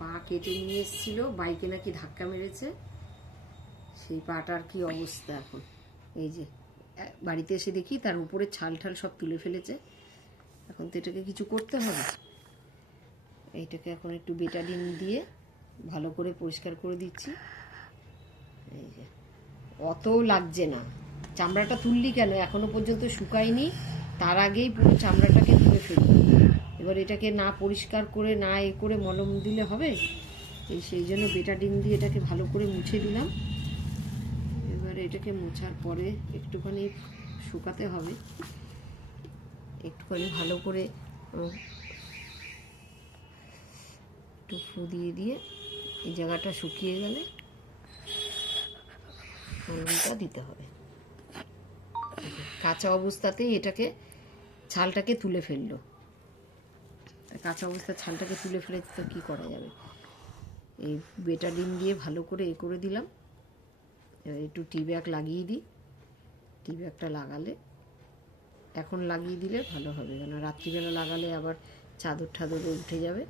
পা কেটে নিয়ে এসেছিল, বাইকে নাকি ধাক্কা মেরেছে, সেই পাটার কি অবস্থা এখন। এই যে বাড়িতে এসে দেখি তার উপরে ছাল ঠাল সব তুলে ফেলেছে। এখন তো এটাকে কিছু করতে হবে। এইটাকে এখন একটু বেটাডিন দিয়ে ভালো করে পরিষ্কার করে দিচ্ছি। এই যে অতও লাগছে না। চামড়াটা তুললি কেন, এখনো পর্যন্ত শুকায়নি, তার আগেই পুরো চামড়াটাকে তুলে ফেলবো। এবার এটাকে না পরিষ্কার করে না এ করে মলম দিলে হবে, সেই জন্য বেটাডিন দিয়ে এটাকে ভালো করে মুছে দিলাম। এবার এটাকে মোছার পরে একটুখানি শুকাতে হবে, একটুখানি ভালো করে একটু ফু দিয়ে এই জায়গাটা শুকিয়ে গেলে মলমটা দিতে হবে। কাঁচা অবস্থাতেই এটাকে ছালটাকে তুলে ফেললো। কাঁচা অবস্থায় ছালটাকে তুলে ফেলে তো কী করা যাবে। এই বেটাডিন দিয়ে ভালো করে এ করে দিলাম। এবার একটু টি ব্যাগ লাগিয়ে দিই। টি ব্যাগটা লাগালে, এখন লাগিয়ে দিলে ভালো হবে, কেন রাত্রিবেলা লাগালে আবার চাদর ঠাদরে উঠে যাবে।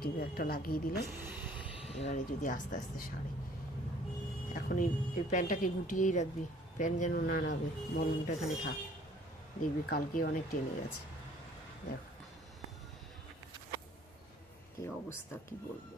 টি ব্যাগটা লাগিয়ে দিলাম। এবারে যদি আস্তে আস্তে সারে, এখন এই প্যান্টটাকে গুটিয়েই রাখবি, প্যান্ট যেন না নাবে, মলমটা এখানে থাক, দেখবি কালকে অনেক টেনে গেছে। দেখো কী অবস্থা, কি বলবো।